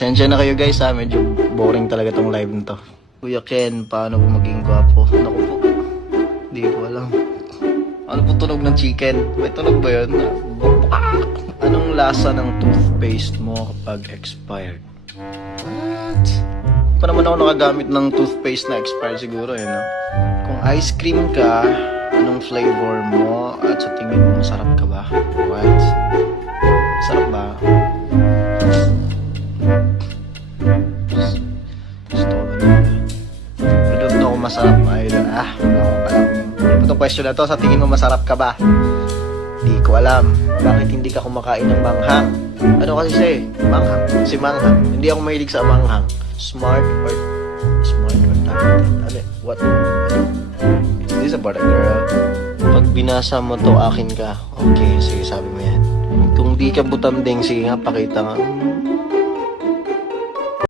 Sensya na kayo guys ha, medyo boring talaga tong live nito. Kuya Ken, paano po maging gwapo? Naku po, hindi ko alam. Ano po tunog ng chicken? May tunog ba yun? Anong lasa ng toothpaste mo kapag expired? What? Pa naman ako nakagamit ng toothpaste na expired siguro no? Kung ice cream ka, anong flavor mo at sa tingin mo masarap ka ba? What? Sarap ba? Gusto ko ganun. Pero doon ako masarap idol. Wala akong alam. Itong question na to, sa tingin mo masarap ka ba? Di ko alam. Bakit hindi ka kumakain ng manghang? Ano kasi siya eh? Manghang. Si manghang. Hindi ako mahilig sa manghang. Smart or talented? Ano? What? Ano? Is this about a girl? Pag binasa mo to, akin ka. Okay, sige, sabi mo yan. Kung di ka butanding, sige nga, pakita nga.